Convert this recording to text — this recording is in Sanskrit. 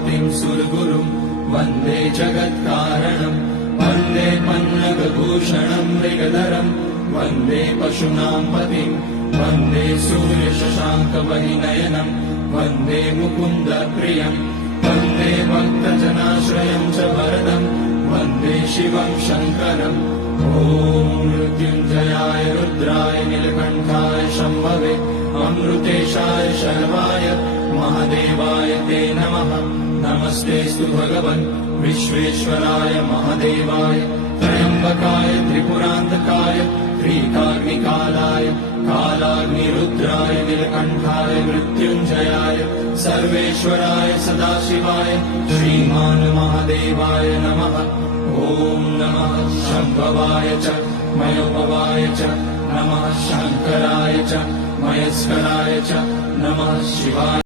पतिं सुरगुरुं वन्दे जगत्कारणं वन्दे पन्नगभूषणं मृगधरं वन्दे पशूनां पतिं वन्दे सूर्यशशाङ्कवहिनयनं वन्दे मुकुन्दप्रियं वन्दे भक्तजनाश्रयं च वरदं वन्दे शिवं शङ्करम् ॐ मृत्युञ्जयाय रुद्राय नीलकण्ठाय शम्भवे अमृतेशाय शर्वाय महादेवाय ते नमः। नमस्तेऽस्तु भगवन् विश्वेश्वराय महादेवाय त्र्यम्बकाय त्रिपुरान्तकाय त्रिकाग्निकालाय कालाग्निरुद्राय नीलकण्ठाय मृत्युञ्जयाय सर्वेश्वराय सदाशिवाय श्रीमान् महादेवाय नमः। ॐ नमः शम्भवाय च मयोभवाय च नमः शङ्कराय च मयस्कराय च नमः शिवाय।